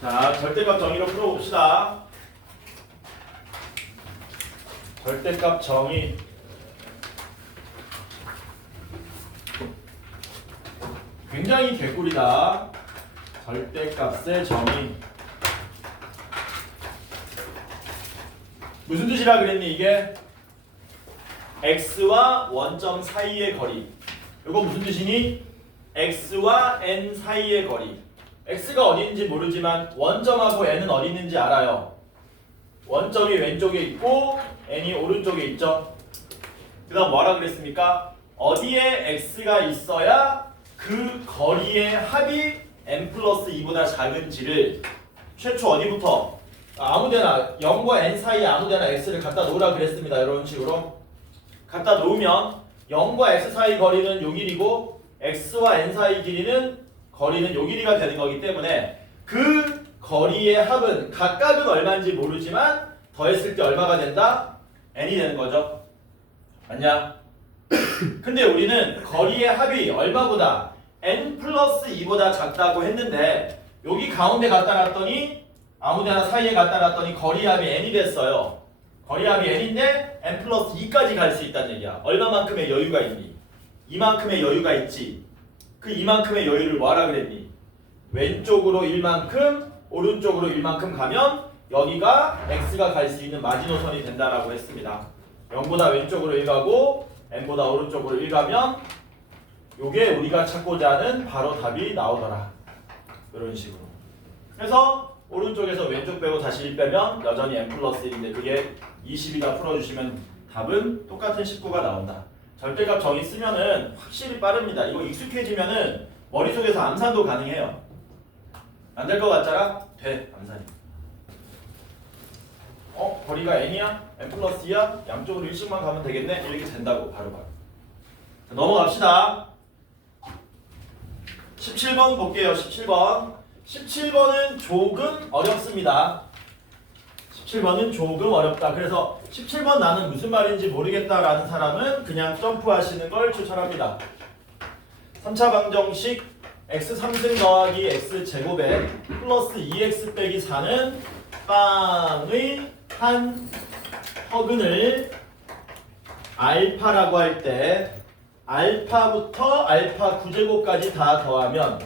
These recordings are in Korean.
자, 절대값 정의로 풀어봅시다. 절대값 정의. 굉장히 개꿀이다. 절대값의 정의. 무슨 뜻이라 그랬니 이게? x와 원점 사이의 거리. 이거 무슨 뜻이니? x와 n 사이의 거리. x가 어디 있는지 모르지만 원점하고 n은 어디 있는지 알아요. 원점이 왼쪽에 있고 n이 오른쪽에 있죠. 그 다음 뭐라 그랬습니까? 어디에 x가 있어야 그 거리의 합이 n 플러스 2보다 작은지를 최초 어디부터? 아무데나 0과 n 사이에 아무데나 x를 갖다 놓으라 그랬습니다. 이런 식으로 갖다 놓으면 0과 x 사이 거리는 요 길이고 x와 n 사이 길이는 거리는 요 길이가 되는 거기 때문에 그 거리의 합은 각각은 얼마인지 모르지만 더했을 때 얼마가 된다? n이 되는 거죠. 맞냐? 근데 우리는 거리의 합이 얼마보다 n 플러스 2보다 작다고 했는데 여기 가운데 갖다 놨더니 아무데나 사이에 갖다 놨더니 거리 합이 n이 됐어요. 거리 합이 n인데 n 플러스 2까지 갈 수 있다는 얘기야. 얼마만큼의 여유가 있니? 이만큼의 여유가 있지. 그 이만큼의 여유를 뭐하라 그랬니? 왼쪽으로 1만큼 오른쪽으로 1만큼 가면 여기가 x가 갈 수 있는 마지노선이 된다라고 했습니다. 0보다 왼쪽으로 1가고 n보다 오른쪽으로 1가면 요게 우리가 찾고자 하는 바로 답이 나오더라. 이런 식으로. 그래서 오른쪽에서 왼쪽 빼고 다시 1 빼면 여전히 n 플러스 1인데 그게 20이다 풀어주시면 답은 똑같은 19가 나온다. 절대값 정의 쓰면은 확실히 빠릅니다. 이거 익숙해지면은 머릿속에서 암산도 가능해요. 안 될 것 같잖아? 돼, 암산이. 거리가 n이야? n 플러스 2야? 양쪽으로 1씩만 가면 되겠네? 이렇게 된다고 바로바로. 자, 넘어갑시다. 17번 볼게요. 17번. 17번은 조금 어렵습니다. 17번은 조금 어렵다. 그래서 17번 나는 무슨 말인지 모르겠다라는 사람은 그냥 점프하시는 걸 추천합니다. 3차 방정식 x 3승 더하기 x 제곱에 플러스 2x 빼기 4는 빵의 한 허근을 알파라고 할 때 알파부터 알파 9제곱까지 다 더하면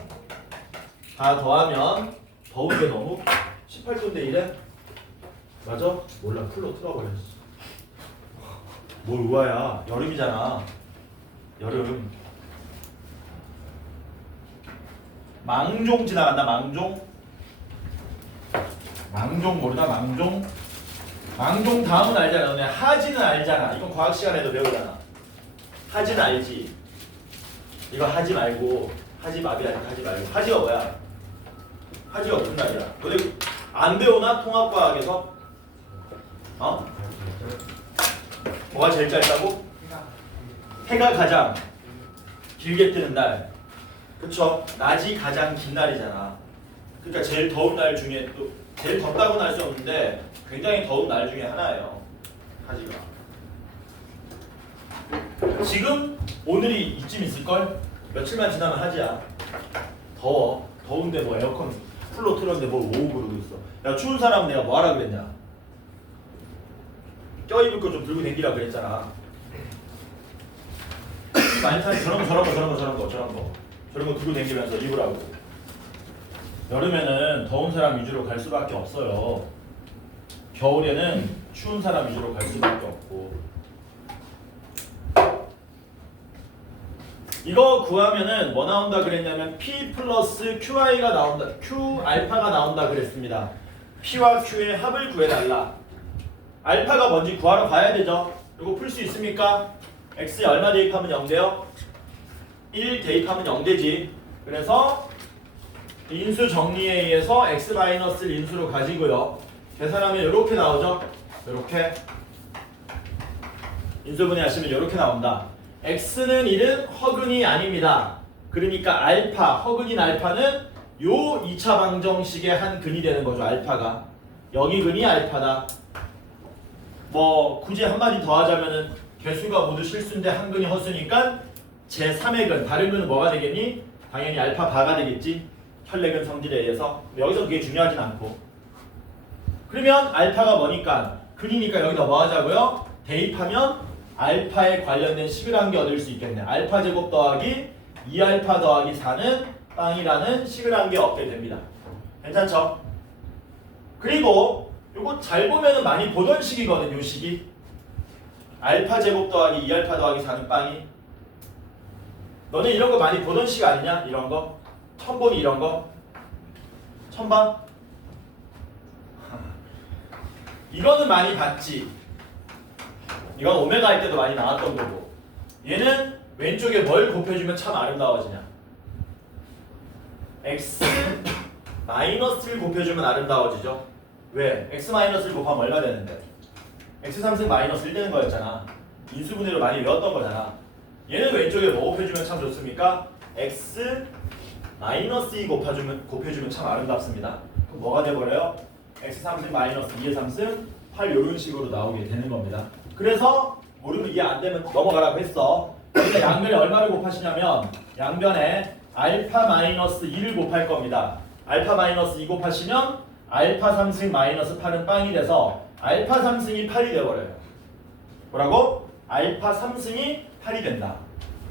더운 게 너무 18도인데 이래? 맞아? 몰라. 풀로 틀어버렸어. 뭘 우아야. 여름이잖아. 여름. 망종 지나간다. 망종. 망종 모르나? 망종. 망종 다음은 알잖아. 너네 하지는 알잖아. 이건 과학 시간에도 배우잖아. 하지는 알지. 이거 하지 말고 하지 마비 아니까 하지 말고. 하지가 뭐야? 하지가 무슨 말이야? 너네 안 배우나? 통합과학에서? 뭐가 제일 짧다고? 해가 가장 길게 뜨는 날. 그쵸? 낮이 가장 긴 날이잖아. 그러니까 제일 더운 날 중에 또 제일 덥다고는 할 수 없는데 굉장히 더운 날 중에 하나예요. 하지가. 지금 오늘이 이쯤 있을걸? 며칠만 지나면 하지야. 더워. 더운데 뭐 에어컨 풀로 틀었는데 뭘 오우 그러고 있어. 야 추운 사람은 내가 뭐하라 그랬냐? 껴입을 거 좀 들고 댕기라 그랬잖아. 많이 타는 저런 거 들고 댕기면서 입으라고. 여름에는 더운 사람 위주로 갈 수밖에 없어요. 겨울에는 추운 사람 위주로 갈 수밖에 없고. 이거 구하면은 뭐 나온다 그랬냐면 P 플러스 QI가 나온다. Q 알파가 나온다 그랬습니다. P와 Q의 합을 구해달라. 알파가 뭔지 구하러 가야 되죠. 이거 풀 수 있습니까? x에 얼마 대입하면 0돼요? 1 대입하면 0되지. 그래서 인수 정리에 의해서 x-를 인수로 가지고요. 계산하면 이렇게 나오죠. 이렇게 인수분해 하시면 이렇게 나온다. x는 1은 허근이 아닙니다. 그러니까 알파, 허근인 알파는 요 2차 방정식의 한 근이 되는 거죠. 알파가. 여기 근이 알파다. 뭐 굳이 한마디 더 하자면은 개수가 모두 실수인데 한 근이 허수니까 제3의 근, 다른 근은 뭐가 되겠니? 당연히 알파 바가 되겠지. 혈내근 성질에 의해서. 여기서 그게 중요하진 않고. 그러면 알파가 뭐니까? 근이니까 여기다 뭐 하자고요? 대입하면 알파에 관련된 식을 한 개 얻을 수 있겠네. 알파 제곱 더하기 2알파 더하기 4는 빵이라는 식을 한 개 얻게 됩니다. 괜찮죠? 그리고 요거 잘 보면은 많이 보던 식이거든, 요 식이. 알파 제곱 더하기 2알파 더하기 4는 빵이. 너네 이런 거 많이 보던 식 아니냐? 이런 거? 처음 보니 이런 거? 처음 봐? 이거는 많이 봤지. 이건 오메가 할 때도 많이 나왔던 거고. 얘는 왼쪽에 뭘 곱해주면 참 아름다워지냐? x 마이너스를 곱해주면 아름다워지죠. 왜? x 마이너스를 곱하면 얼마 되는데? x 3승 마이너스 1 되는 거였잖아. 인수분해로 많이 외웠던 거잖아. 얘는 왼쪽에 뭐 곱해주면 참 좋습니까? x 마이너스 2 곱해주면 참 아름답습니다. 그럼 뭐가 돼버려요? x 3승 마이너스 2의 3승 8 이런 식으로 나오게 되는 겁니다. 그래서 모르면 이해 안 되면 넘어가라고 했어. 그러니까 양변에 얼마를 곱하시냐면 양변에 알파 마이너스 2를 곱할 겁니다. 알파 마이너스 2 곱하시면 알파 3승 마이너스 8은 빵이 돼서 알파 3승이 8이 돼버려요. 뭐라고? 알파 3승이 8이 된다.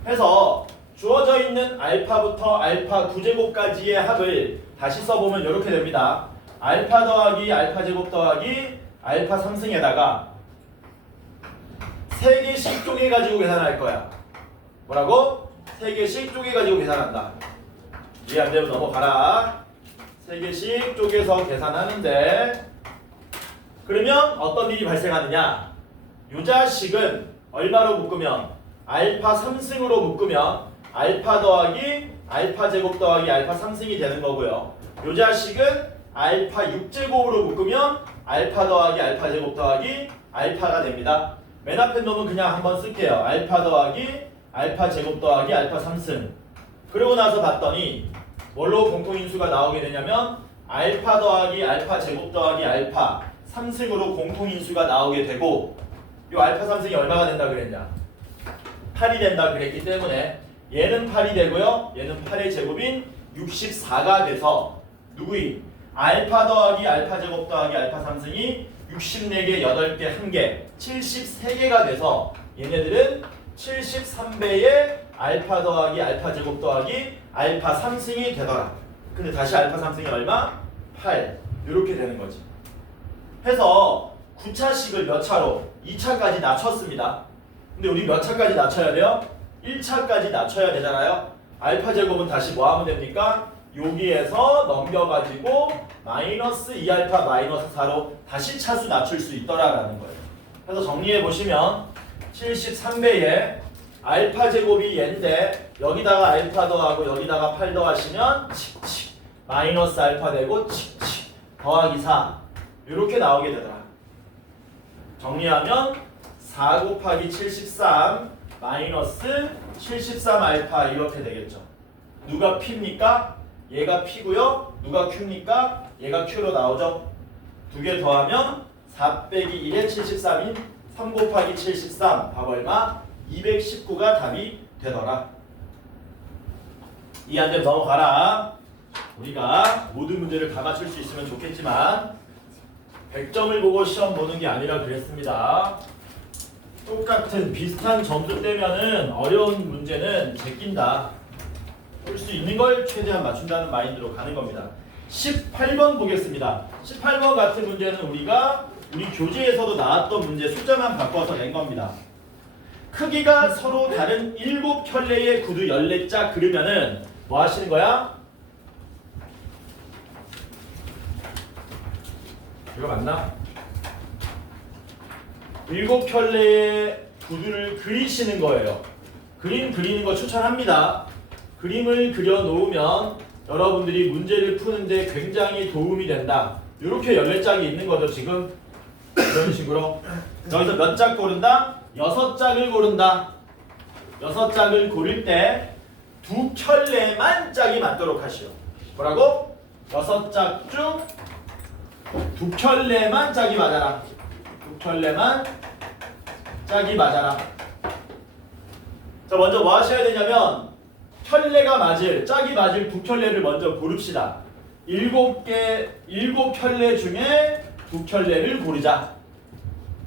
해서 주어져 있는 알파부터 알파 9제곱까지의 합을 다시 써보면 이렇게 됩니다. 알파 더하기 알파 제곱 더하기 알파 3승에다가 3개씩 쪼개가지고 계산할 거야. 뭐라고? 3개씩 쪼개가지고 계산한다. 이해 안 되면 넘어가라. 3개씩 쪼개서 계산하는데 그러면 어떤 일이 발생하느냐? 이 자식은 얼마로 묶으면 알파 3승으로 묶으면 알파 더하기 알파 제곱 더하기 알파 3승이 되는 거고요. 이 자식은 알파 6제곱으로 묶으면 알파 더하기 알파 제곱 더하기 알파가 됩니다. 맨 앞에 놈은 그냥 한번 쓸게요. 알파 더하기 알파 제곱 더하기 알파 3승. 그러고 나서 봤더니 뭘로 공통인수가 나오게 되냐면 알파 더하기 알파 제곱 더하기 알파 3승으로 공통인수가 나오게 되고 이 알파 3승이 얼마가 된다 그랬냐? 8이 된다 그랬기 때문에 얘는 8이 되고요. 얘는 8의 제곱인 64가 돼서 누구이? 알파 더하기 알파 제곱 더하기 알파 3승이 64개, 8개, 1개, 73개가 돼서 얘네들은 73배의 알파 더하기 알파 제곱 더하기 알파 3승이 되더라. 근데 다시 알파 3승이 얼마? 8. 이렇게 되는 거지. 해서 9차식을 몇 차로? 2차까지 낮췄습니다. 근데 우리 몇 차까지 낮춰야 돼요? 1차까지 낮춰야 되잖아요. 알파 제곱은 다시 뭐 하면 됩니까? 여기에서 넘겨가지고 마이너스 2알파 마이너스 4로 다시 차수 낮출 수 있더라라는 거예요. 그래서 정리해 보시면 73배에 알파 제곱이 얘인데 여기다가 알파 더하고 여기다가 8 더하시면 칙칙 마이너스 알파 되고 칙칙 더하기 4 이렇게 나오게 되더라. 정리하면 4 곱하기 73 마이너스 73 알파 이렇게 되겠죠. 누가 P입니까? 얘가 P고요. 누가 Q입니까? 얘가 Q로 나오죠. 두 개 더하면 4 빼기 1에 73인 3 곱하기 73 답 얼마? 219가 답이 되더라. 이해 안 되면 넘어가라. 우리가 모든 문제를 다 맞출 수 있으면 좋겠지만 100점을 보고 시험 보는 게 아니라 그랬습니다. 똑같은 비슷한 점수 떼면은 어려운 문제는 제낀다. 볼 수 있는 걸 최대한 맞춘다는 마인드로 가는 겁니다. 18번 보겠습니다. 18번 같은 문제는 우리가 우리 교재에서도 나왔던 문제 숫자만 바꿔서 낸 겁니다. 크기가 서로 다른 7켤레의 구두 14짝 그리면은 뭐 하시는 거야? 이거 맞나? 7켤레의 구두를 그리시는 거예요. 그림 그리는 거 추천합니다. 그림을 그려 놓으면 여러분들이 문제를 푸는데 굉장히 도움이 된다. 이렇게 14짝이 있는 거죠, 지금. 이런 식으로. 여기서 몇 짝 고른다? 6짝을 고른다. 6짝을 고를 때 2켤레만 짝이 맞도록 하시오. 뭐라고? 6짝 중 2켤레만 짝이 맞아라. 2켤레만 짝이 맞아라. 자, 먼저 뭐 하셔야 되냐면 켤레가 맞을, 짝이 맞을 2켤레를 먼저 고릅시다. 일곱 켤레 중에 두 켤레를 고르자.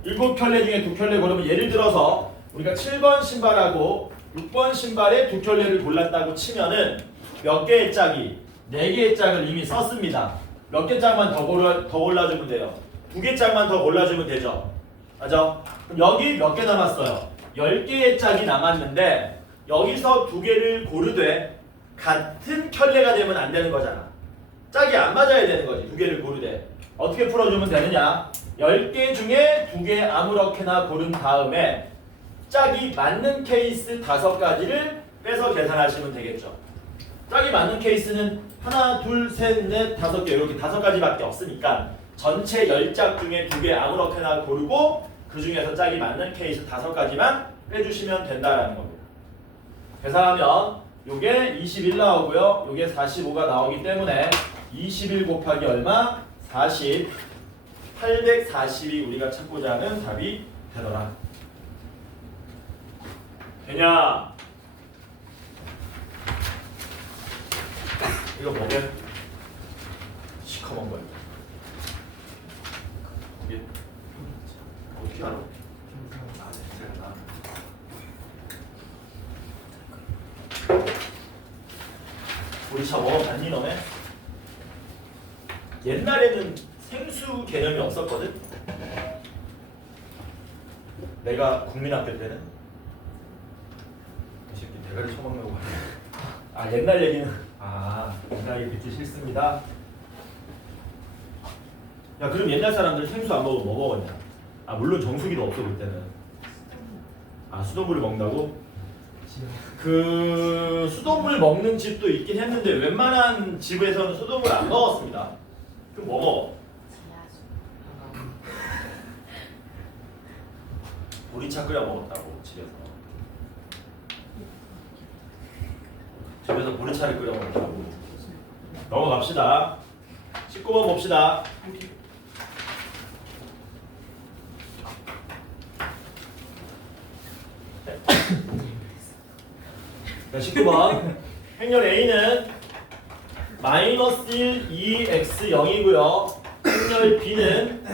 일곱 켤레 중에 두 켤레 고르면 예를 들어서 우리가 7번 신발하고 6번 신발에 두 켤레를 골랐다고 치면은 몇 개의 짝이? 4개의 짝을 이미 썼습니다. 몇 개 짝만 더 골라주면 돼요. 2개 짝만 더 골라주면 되죠. 맞죠? 그럼 여기 몇 개 남았어요? 10개의 짝이 남았는데 여기서 2개를 고르되 같은 켤레가 되면 안 되는 거잖아. 짝이 안 맞아야 되는 거지. 2개를 고르되. 어떻게 풀어주면 되느냐? 10개 중에 2개 아무렇게나 고른 다음에 짝이 맞는 케이스 5가지를 빼서 계산하시면 되겠죠. 짝이 맞는 케이스는 하나, 둘, 셋, 넷, 5개 이렇게 5가지밖에 없으니까 전체 10짝 중에 2개 아무렇게나 고르고 그 중에서 짝이 맞는 케이스 5가지만 빼주시면 된다라는 겁니다. 계산하면 요게 21 나오고요. 요게 45가 나오기 때문에 21 곱하기 얼마? 40. 840이 우리가 찾고자 하는 답이 되더라. 되냐? 이거 뭐게? 시커먼 거야. 이게 어떻게 알아? 우리 차 먹어봤니 너네? 옛날에는 생수 개념이 없었거든? 내가 국민학교 때는 이 새끼 대가리 처먹냐고 아 옛날 얘기는 옛날 얘기 듣기 싫습니다. 야 그럼 옛날 사람들 생수 안 먹으면 뭐 먹었냐? 물론 정수기도 없어 그때는. 수돗물을 먹는다고? 그 수돗물 먹는 집도 있긴 했는데 웬만한 집에서는 수돗물 안 먹었습니다. 그럼 뭐 먹어? 보리차 끓여 먹었다고 집에서. 집에서 보리차를 끓여 먹었다고. 넘어갑시다. 19번 봅시다. 자, 19번 행렬 A는 마이너스 1, 2x 0이고요. 행렬 B는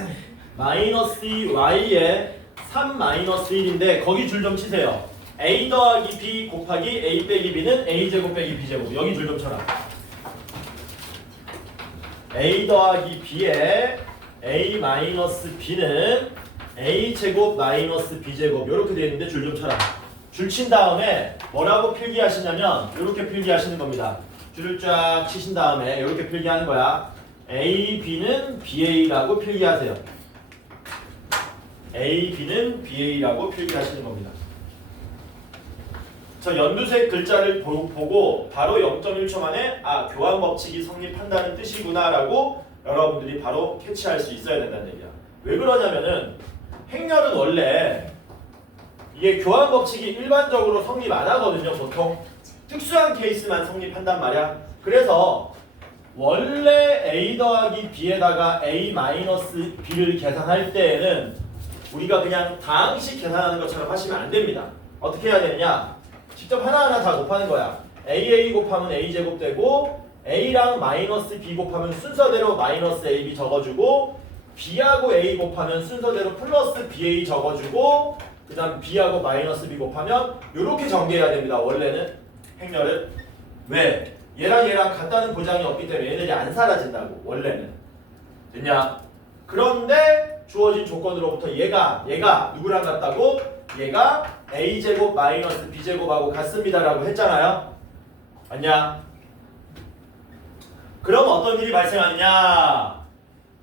마이너스 2y에 3 마이너스 1인데 거기 줄 좀 치세요. a 더하기 b 곱하기 a 빼기 b는 a 제곱 빼기 b 제곱. 여기 줄 좀 쳐라. a 더하기 b에 a 마이너스 b는 a 제곱 마이너스 b 제곱 이렇게 되어 있는데 줄 좀 쳐라. 줄 친 다음에 뭐라고 필기하시냐면 이렇게 필기하시는 겁니다. 줄을 쫙 치신 다음에 이렇게 필기하는 거야. a, b는 ba라고 필기하세요. a, b는 ba라고 필기하시는 겁니다. 저 연두색 글자를 보고 바로 0.1초 만에 교환 법칙이 성립한다는 뜻이구나 라고 여러분들이 바로 캐치할 수 있어야 된다는 얘기야. 왜 그러냐면은 행렬은 원래 이게 교환 법칙이 일반적으로 성립 안 하거든요. 보통 특수한 케이스만 성립한단 말이야. 그래서 원래 a 더하기 b에다가 a 마이너스 b를 계산할 때에는 우리가 그냥 다항식 계산하는 것처럼 하시면 안 됩니다. 어떻게 해야 되느냐? 직접 하나하나 다 곱하는 거야. a 곱하면 a 제곱 되고 a랑 마이너스 b 곱하면 순서대로 마이너스 ab 적어주고 b하고 a 곱하면 순서대로 플러스 ba 적어주고 그 다음 b하고 마이너스 b 곱하면 이렇게 전개해야 됩니다. 원래는 행렬은. 왜? 얘랑 얘랑 같다는 보장이 없기 때문에 얘네들이 안 사라진다고. 원래는. 됐냐? 그런데 주어진 조건으로부터 얘가 누구랑 같다고? 얘가 a제곱 마이너스 b제곱하고 같습니다라고 했잖아요. 맞냐? 그럼 어떤 일이 발생하느냐?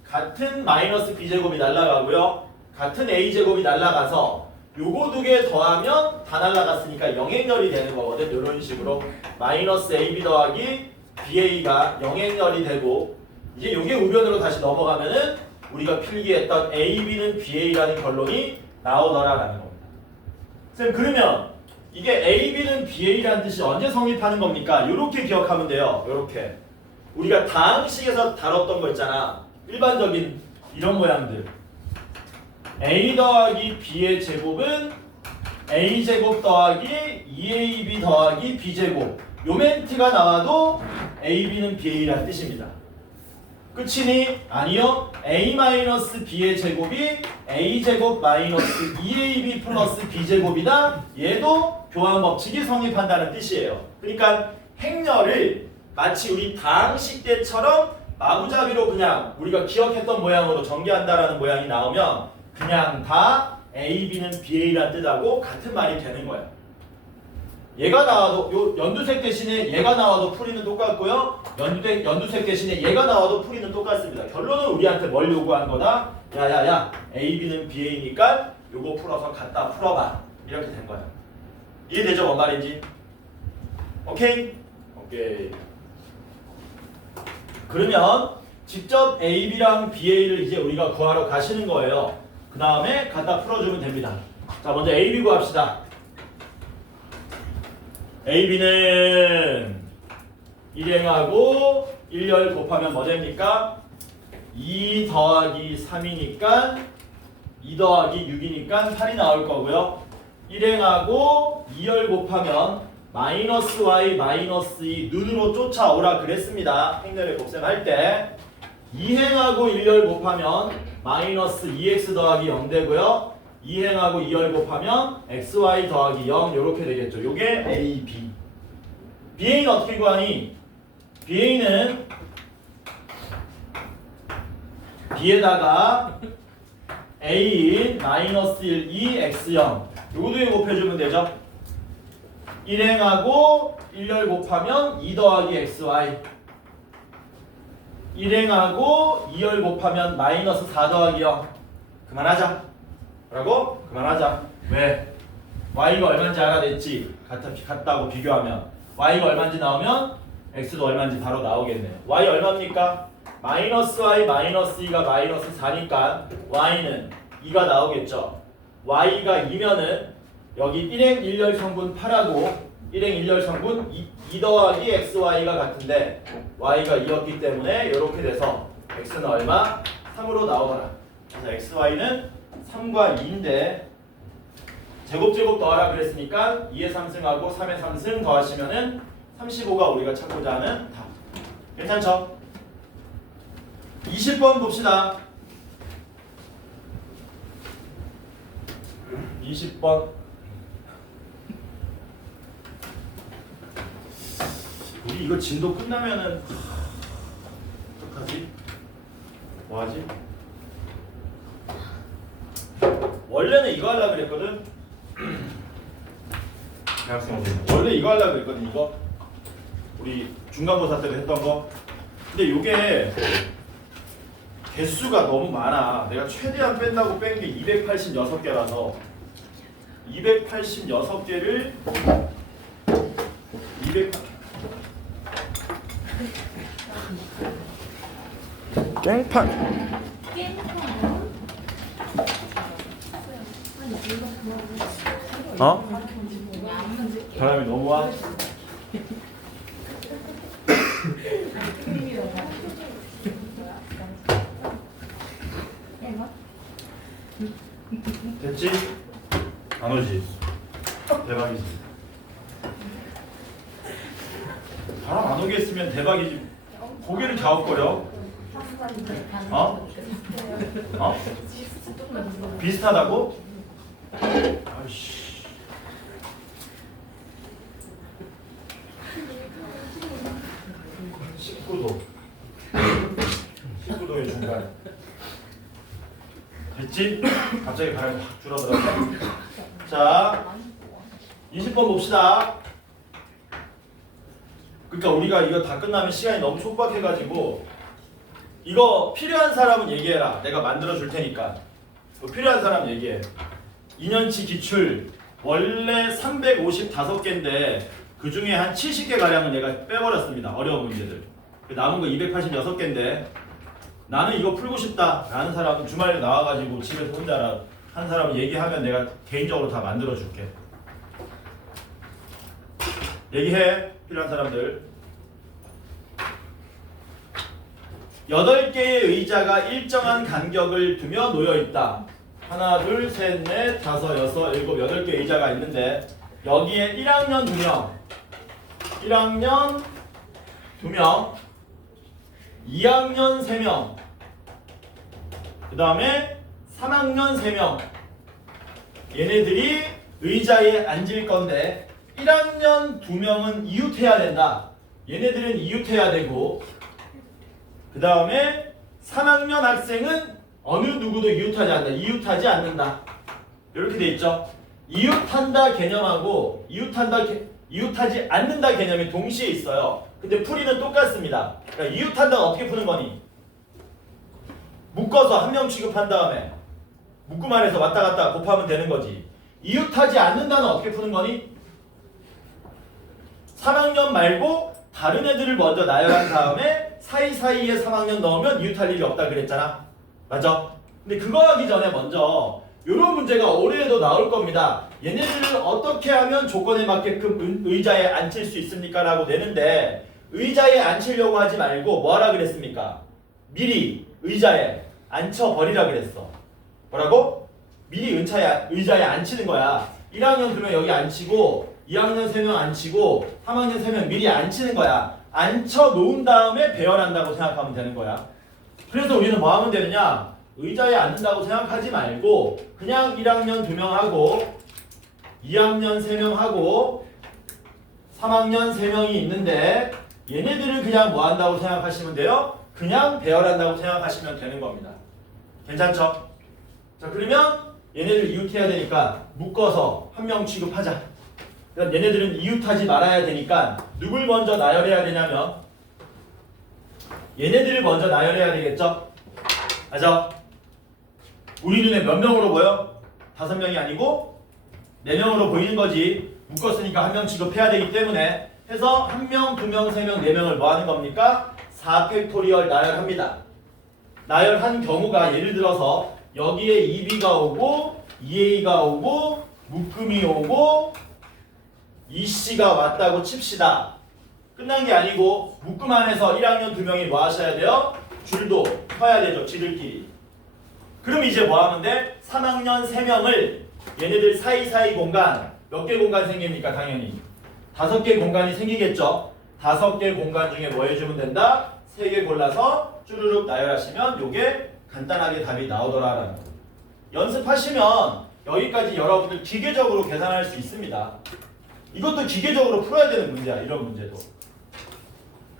같은 마이너스 b제곱이 날아가고요. 같은 a제곱이 날아가서 요거 두 개 더하면 다 날아갔으니까 영행렬이 되는 거거든. 이런 식으로 마이너스 ab 더하기 ba가 영행렬이 되고 이제 요게 우변으로 다시 넘어가면은 우리가 필기했던 ab는 ba라는 결론이 나오더라라는 겁니다. 쌤 그러면 이게 ab는 ba라는 뜻이 언제 성립하는 겁니까? 요렇게 기억하면 돼요. 요렇게 우리가 다항식에서 다뤘던 거 있잖아. 일반적인 이런 모양들. a 더하기 b의 제곱은 a 제곱 더하기 2ab 더하기 b 제곱. 요 멘트가 나와도 ab는 ba라는 뜻입니다. 끝이니? 아니요. a-b의 제곱이 a제곱 마이너스 2ab 플러스 b제곱이다. 얘도 교환 법칙이 성립한다는 뜻이에요. 그러니까 행렬을 마치 우리 다항식 때처럼 마구잡이로 그냥 우리가 기억했던 모양으로 전개한다라는 모양이 나오면 그냥 다 ab는 ba란 뜻하고 같은 말이 되는 거예요. 얘가 나와도 요 연두색 대신에 얘가 나와도 풀이는 똑같고요. 연두색 대신에 얘가 나와도 풀이는 똑같습니다. 결론은 우리한테 뭘 요구한 거다? 야야야 AB는 BA니까 요거 풀어서 갖다 풀어봐. 이렇게 된 거야. 이해되죠? 뭔 말인지? 오케이? 오케이. 그러면 직접 AB랑 BA를 이제 우리가 구하러 가시는 거예요. 그 다음에 갖다 풀어주면 됩니다. 자, 먼저 AB 구합시다. AB는 1행하고 1열 곱하면 뭐 됩니까? 2 더하기 3이니까 2 더하기 6이니까 8이 나올 거고요. 1행하고 2열 곱하면 마이너스 y 마이너스 2 눈으로 쫓아오라 그랬습니다. 행렬의 곱셈할 때 2행하고 1열 곱하면 마이너스 2x 더하기 0 되고요. 2행하고 2열 곱하면 xy 더하기 0 이렇게 되겠죠. 요게 a, b. BA는 어떻게 구하니? BA는 B에다가 A인 마이너스 1, 2, x0 요거도 곱해주면 되죠. 1행하고 1열 곱하면 2 더하기 xy 1행하고 2열 곱하면 마이너스 4 더하기 0 그만하자. 라고? 그만하자. 왜? y가 얼마인지 알아냈지? 같다고 비교하면 y가 얼마인지 나오면 x도 얼마인지 바로 나오겠네요. y 얼마입니까? 마이너스 y 마이너스 2가 마이너스 4니까 y는 2가 나오겠죠. y가 2면은 여기 1행 1열 성분 8하고 1행 1열 성분 2 더하기 xy가 같은데 y가 2였기 때문에 이렇게 돼서 x는 얼마? 3으로 나오더라. 그래서 xy는 3과 2인데 제곱 더하라 그랬으니까 2의 3승하고 3의 3승 더하시면은 35가 우리가 찾고자 하는 답. 괜찮죠? 20번 봅시다. 20번. 우리 이거 진도 끝나면은 어떡하지? 뭐하지? 원래는 이거 하려고 그랬거든. 원래 이거 하려고 그랬거든. 이거 우리 중간고사 때 했던 거. 근데 이게 개수가 너무 많아. 내가 최대한 뺀다고 뺀 게 286개라서 286개를 200 깽판 어? 바람이 너무 와? 됐지? 안 오지? 대박이지. 바람 안 오게 했으면 대박이지. 고개를 갸웃거려. 어? 어? 비슷하다고? 아이씨. (19도) 19도의 중간. 됐지? 갑자기 바람이 확 줄어들었네. 자, 20번 봅시다. 그러니까 우리가 이거 다 끝나면 시간이 너무 촉박해가지고 이거 필요한 사람은 얘기해라. 내가 만들어 줄 테니까. 필요한 사람 얘기해. 2년치 기출 원래 355개인데 그 중에 한 70개 가량은 내가 빼버렸습니다. 어려운 문제들. 남은 거 286개인데 나는 이거 풀고 싶다 라는 사람은 주말에 나와가지고 집에서 혼자 한 사람 얘기하면 내가 개인적으로 다 만들어 줄게. 얘기해. 필요한 사람들. 8개의 의자가 일정한 간격을 두며 놓여있다. 하나, 둘, 셋, 넷, 다섯, 여섯, 일곱, 8개 의자가 있는데 여기에 1학년 2명, 1학년 2명, 2학년 3명, 그 다음에 3학년 3명, 얘네들이 의자에 앉을 건데 1학년 2명은 이웃해야 된다. 얘네들은 이웃해야 되고, 그 다음에 3학년 학생은 어느 누구도 이웃하지 않는다. 이렇게 돼 있죠. 이웃한다 개념하고 이웃하지 않는다 개념이 동시에 있어요. 근데 풀이는 똑같습니다. 그러니까 이웃한다는 어떻게 푸는 거니? 묶어서 한 명 취급한 다음에 묶음만 해서 왔다 갔다 곱하면 되는 거지. 이웃하지 않는다는 어떻게 푸는 거니? 3학년 말고 다른 애들을 먼저 나열한 다음에 사이사이에 3학년 넣으면 이웃할 일이 없다 그랬잖아. 맞아? 근데 그거 하기 전에 먼저 이런 문제가 올해에도 나올 겁니다. 얘네들을 어떻게 하면 조건에 맞게끔 의자에 앉힐 수 있습니까? 라고 내는데 의자에 앉히려고 하지 말고 뭐하라 그랬습니까? 미리 의자에 앉혀버리라 그랬어. 뭐라고? 미리 의자에 앉히는 거야. 1학년 2명 여기 앉히고 2학년 3명 앉히고 3학년 3명 미리 앉히는 거야. 앉혀놓은 다음에 배열한다고 생각하면 되는 거야. 그래서 우리는 뭐 하면 되느냐? 의자에 앉는다고 생각하지 말고 그냥 1학년 2명 하고 2학년 3명 하고 3학년 3명이 있는데 얘네들을 그냥 뭐 한다고 생각하시면 돼요? 그냥 배열한다고 생각하시면 되는 겁니다. 괜찮죠? 자, 그러면 얘네들 이웃해야 되니까 묶어서 한 명 취급하자. 그럼 얘네들은 이웃하지 말아야 되니까 누굴 먼저 나열해야 되냐면 얘네들을 먼저 나열해야 되겠죠? 맞아? 우리 눈에 몇 명으로 보여? 5명이 아니고 4명으로 보이는 거지. 묶었으니까 한 명 취급해야 되기 때문에 해서 1명, 2명, 3명, 4명을 뭐 하는 겁니까? 4팩토리얼 나열합니다. 나열한 경우가 예를 들어서 여기에 2b가 오고 2a가 오고 묶음이 오고 2c가 왔다고 칩시다. 끝난 게 아니고 묶음 안에서 1학년 2명이 뭐 하셔야 돼요? 줄도 펴야 되죠. 지들끼리. 그럼 이제 뭐 하면 돼? 3학년 3명을 얘네들 사이사이 공간 몇 개 공간 생깁니까? 당연히 5개 공간이 생기겠죠. 5개 공간 중에 뭐 해주면 된다? 3개 골라서 쭈르륵 나열하시면 요게 간단하게 답이 나오더라라는 거. 연습하시면 여기까지 여러분들 기계적으로 계산할 수 있습니다. 이것도 기계적으로 풀어야 되는 문제야. 이런 문제도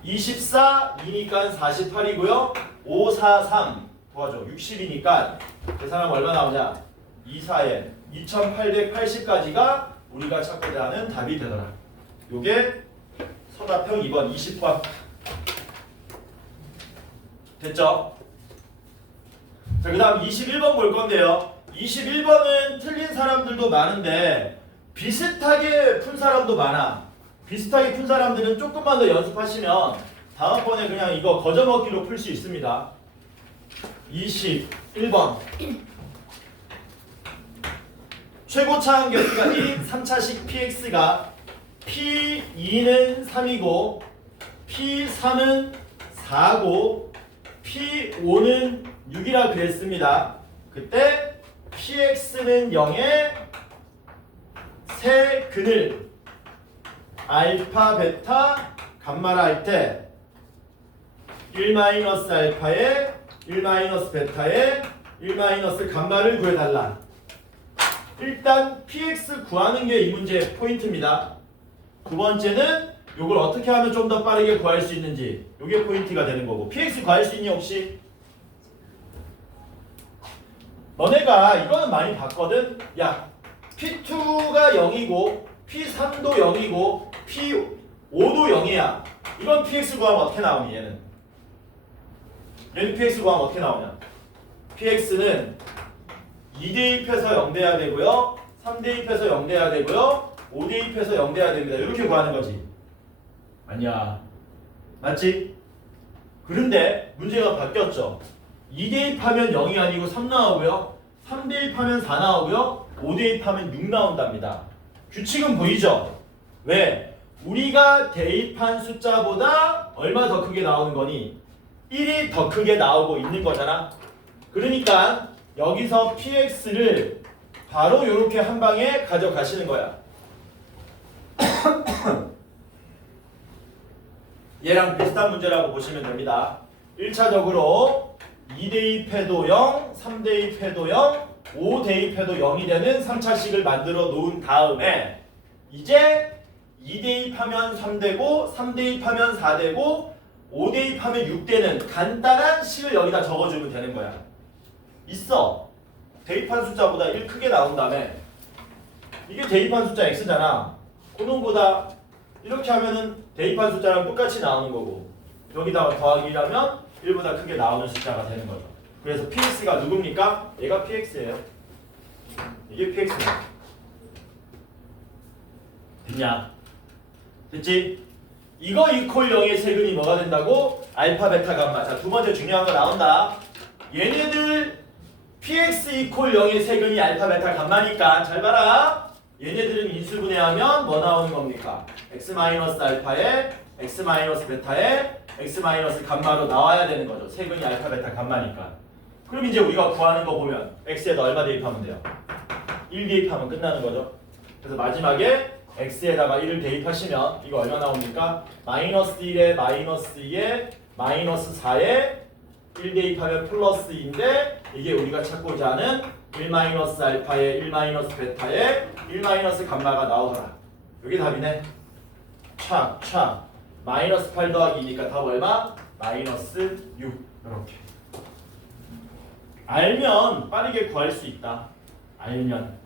24, 2니까 48이고요 5, 4, 3 도와줘. 60이니까 계산하면 얼마 나오냐? 2, 4에 2880까지가 우리가 찾고자 하는 답이 되더라. 요게 서답형 2번 20번 됐죠? 자, 그 다음 21번 볼 건데요. 21번은 틀린 사람들도 많은데 비슷하게 푼 사람도 많아. 비슷하게 푼 사람들은 조금만 더 연습하시면 다음번에 그냥 이거 거저먹기로 풀 수 있습니다. 21번 최고 차항 결수가 1인 3차식 px가 p2는 3이고 p3은 4고 p5는 6이라 그랬습니다. 그때 px는 0에 세 근을 알파, 베타, 감마라 할 때 1-알파에 1-베타에 1-감마를 구해달라. 일단 px 구하는 게 이 문제의 포인트입니다. 두 번째는 이걸 어떻게 하면 좀 더 빠르게 구할 수 있는지 이게 포인트가 되는 거고. px 구할 수 있니 혹시? 너네가 이거는 많이 봤거든. 야 p2가 0이고 p3도 0이고 p5도 0이야. 이건 px 구하면 어떻게 나오니? 얘는 px 구하면 어떻게 나오냐? px는 2대입해서 0 돼야 되고요 3대입해서 0 돼야 되고요 5대입해서 0 돼야 됩니다. 이렇게 구하는 거지. 아니야. 맞지? 그런데 문제가 바뀌었죠. 2대입하면 0이 아니고 3 나오고요 3대입하면 4 나오고요 5대입하면 6 나온답니다. 규칙은 보이죠? 왜? 우리가 대입한 숫자보다 얼마 더 크게 나오는 거니? 1이 더 크게 나오고 있는 거잖아. 그러니까 여기서 px를 바로 이렇게 한 방에 가져가시는 거야. 얘랑 비슷한 문제라고 보시면 됩니다. 1차적으로 2대입해도 0, 3대입해도 0, 5대입해도 0이 되는 3차식을 만들어 놓은 다음에 이제 2대입하면 3되고 3대입하면 4되고 5대입하면 6되는 간단한 식을 여기다 적어주면 되는 거야. 있어. 대입한 숫자보다 1 크게 나온 다음에 이게 대입한 숫자 x잖아. 그놈보다 이렇게 하면은 대입한 숫자랑 똑같이 나오는 거고 여기다가 더하기라면 1보다 크게 나오는 숫자가 되는 거죠. 그래서 px가 누굽니까? 얘가 px예요. 이게 px예요. 됐냐? 됐지? 이거 이퀄 0의 세근이 뭐가 된다고? 알파, 베타, 감마. 자, 두 번째 중요한 거 나온다. 얘네들 px 이퀄 0의 세근이 알파, 베타, 감마니까 잘 봐라. 얘네들은 인수분해하면 뭐 나오는 겁니까? x 마이너스 알파에 x 마이너스 베타에 x 마이너스 감마로 나와야 되는 거죠. 세근이 알파, 베타, 감마니까. 그럼 이제 우리가 구하는 거 보면 x에다 얼마 대입하면 돼요? 1 대입하면 끝나는 거죠. 그래서 마지막에 x에다가 1을 대입하시면 이거 얼마 나옵니까? 마이너스 1에 마이너스 2에 마이너스 4에 1 대입하면 플러스 2인데 이게 우리가 찾고자 하는 1 마이너스 알파에 1 마이너스 베타에 1 마이너스 감마가 나오더라. 여기 답이네. 촥 마이너스 8 더하기 2니까 답 얼마? 마이너스 6. 이렇게 알면 빠르게 구할 수 있다. 알면.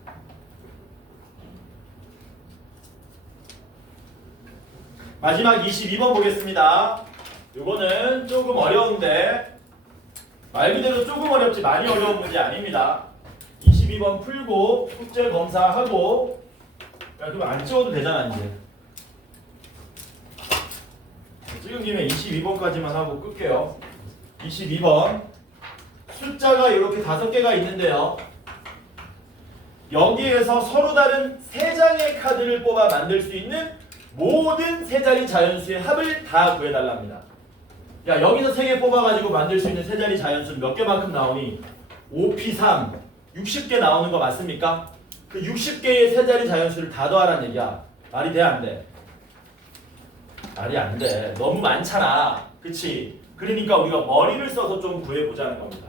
마지막 22번 보겠습니다. 이거는 조금 어려운데 말 그대로 조금 어렵지 많이 어려운 문제 아닙니다. 22번 풀고 숙제 검사하고 야 그럼 안 찍어도 되잖아 이제. 찍은 김에 22번까지만 하고 끌게요. 22번 숫자가 이렇게 5개가 있는데요. 여기에서 서로 다른 3장의 카드를 뽑아 만들 수 있는 모든 세 자리 자연수의 합을 다 구해달랍니다. 야 여기서 3개 뽑아가지고 만들 수 있는 세 자리 자연수는 몇 개만큼 나오니? 5p3 60개 나오는 거 맞습니까? 그 60개의 세 자리 자연수를 다 더하라는 얘기야. 말이 돼 안 돼? 말이 안 돼. 너무 많잖아. 그치? 그러니까 우리가 머리를 써서 좀 구해보자는 겁니다.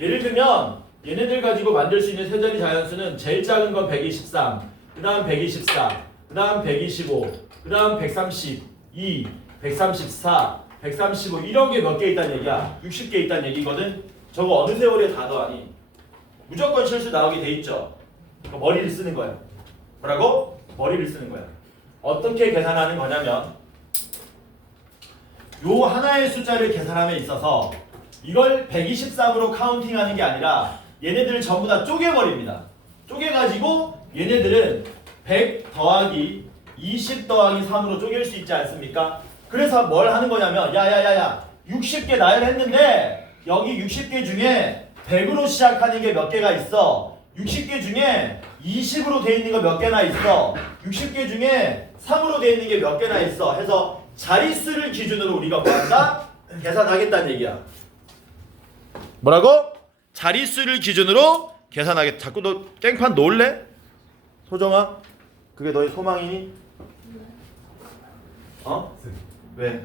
예를 들면 얘네들 가지고 만들 수 있는 세 자리 자연수는 제일 작은 건 123, 그 다음 124, 그 다음 125, 그 다음 132, 134, 135 이런 게 몇 개 있다는 얘기야. 60개 있다는 얘기거든. 저거 어느 세월에 다 더하니? 무조건 실수 나오게 돼 있죠. 그러니까 머리를 쓰는 거야. 뭐라고? 머리를 쓰는 거야. 어떻게 계산하는 거냐면 요 하나의 숫자를 계산함에 있어서 이걸 123으로 카운팅하는 게 아니라 얘네들을 전부 다 쪼개버립니다. 쪼개가지고 얘네들은 100 더하기 20 더하기 3으로 쪼갤 수 있지 않습니까? 그래서 뭘 하는 거냐면 야야야야 60개 나열했는데 여기 60개 중에 100으로 시작하는 게 몇 개가 있어. 60개 중에 20으로 돼 있는 거 몇 개나 있어. 60개 중에 3으로 돼 있는 게 몇 개나 있어. 해서 자릿수를 기준으로 우리가 뭐한다? 계산하겠다는 얘기야. 뭐라고? 자릿수를 기준으로 계산하겠다. 자꾸 너 깽판 놀래? 소정아? 그게 너의 소망이니? 어? 왜?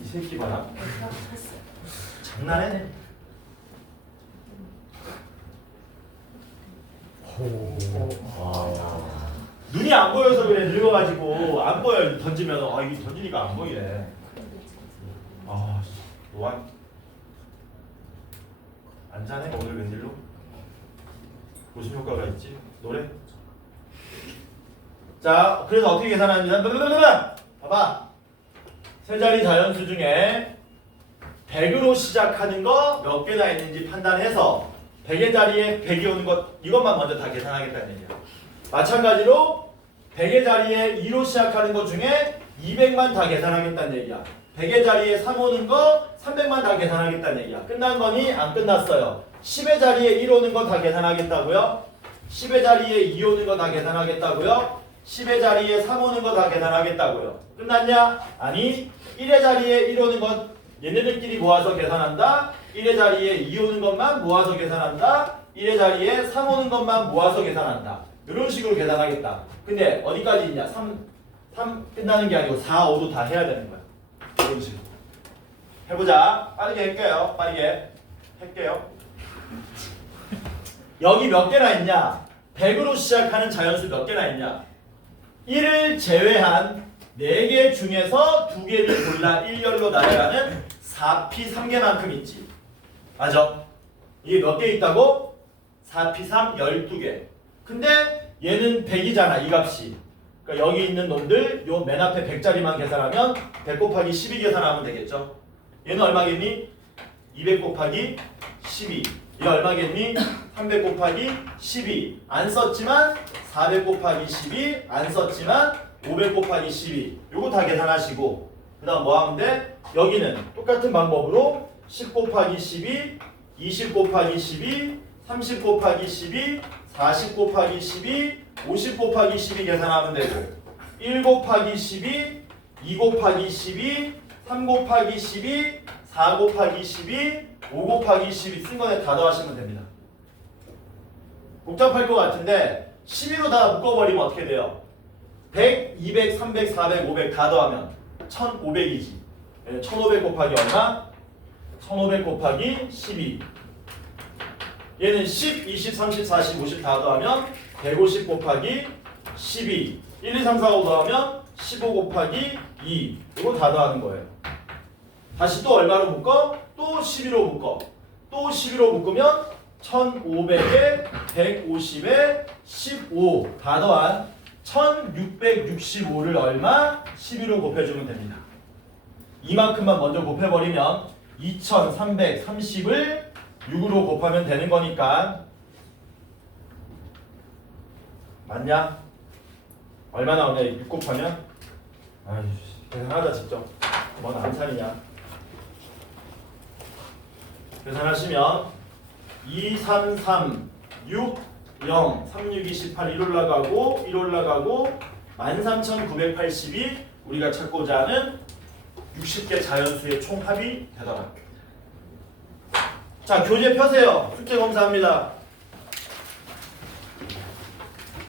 이 새끼 봐라. 장난해? 눈이 안 보여서 그래. 늙어가지고 안 보여. 던지면 이게 던지니까 안 보이네. 노안 안 자네 오늘 웬일로? 무슨 효과가 있지? 노래? 자, 그래서 어떻게 계산합니다. 봐봐. 세 자리 자연수 중에 100으로 시작하는 거 몇 개나 있는지 판단해서 100의 자리에 100이 오는 것 이것만 먼저 다 계산하겠다는 얘기야. 마찬가지로 100의 자리에 2로 시작하는 것 중에 200만 다 계산하겠다는 얘기야. 100의 자리에 3 오는 거 300만 다 계산하겠다는 얘기야. 끝난 거니? 안 끝났어요. 10의 자리에 1 오는 거 다 계산하겠다고요? 10의 자리에 2 오는 거 다 계산하겠다고요? 10의 자리에 3 오는 거 다 계산하겠다고요? 끝났냐? 아니 1의 자리에 1 오는 것 얘네들끼리 모아서 계산한다. 1의 자리에 2 오는 것만 모아서 계산한다. 1의 자리에 3 오는 것만 모아서 계산한다. 이런 식으로 계산하겠다. 근데 어디까지 있냐? 3 끝나는 게 아니고 4, 5도 다 해야 되는 거야. 이런 식으로. 해보자. 빠르게 할게요. 빠르게 할게요. 여기 몇 개나 있냐? 100으로 시작하는 자연수 몇 개나 있냐? 1을 제외한 4개 중에서 2개를 골라 1열로 나열하는 4P 3개만큼 있지. 맞아? 이게 몇 개 있다고? 4P 3 12개. 근데 얘는 100이잖아, 이 값이. 그러니까 여기 있는 놈들 요 맨 앞에 100짜리만 계산하면 100 곱하기 12 계산하면 되겠죠. 얘는 얼마겠니? 200 곱하기 12. 얘 얼마겠니? 300 곱하기 12. 안 썼지만 400 곱하기 12. 안 썼지만 500 곱하기 12. 요거 다 계산하시고 그 다음 뭐 하면 돼? 여기는 똑같은 방법으로 10 곱하기 12, 20 곱하기 12, 30 곱하기 12, 40 곱하기 12, 50 곱하기 12 계산하면 되고 1 곱하기 12, 2 곱하기 12, 3 곱하기 12, 4 곱하기 12, 5 곱하기 12 쓴 거에 다 더하시면 됩니다. 복잡할 것 같은데 12로 다 묶어버리면 어떻게 돼요? 100, 200, 300, 400, 500 다 더하면 1500이지. 1500 곱하기 얼마? 1500 곱하기 12. 얘는 10, 20, 30, 40, 50 다 더하면 150 곱하기 12. 1, 2, 3, 4, 5 더하면 15 곱하기 2. 이거 다 더하는 거예요. 다시 또 얼마로 묶어? 또 12로 묶어. 또 12로 묶으면 1500에 150에 15 다 더한 1665를 얼마? 12로 곱해주면 됩니다. 이만큼만 먼저 곱해버리면 2330을 6으로 곱하면 되는 거니까 맞냐? 얼마 나오냐? 6 곱하면? 아이씨, 계산하자 직접. 뭔 암산이냐? 계산하시면 2, 3, 3, 6, 0, 3, 6, 28, 1 올라가고 1 올라가고 13,980이 우리가 찾고자 하는 60개 자연수의 총합이 되더라. 자, 교재 펴세요. 숙제 검사합니다.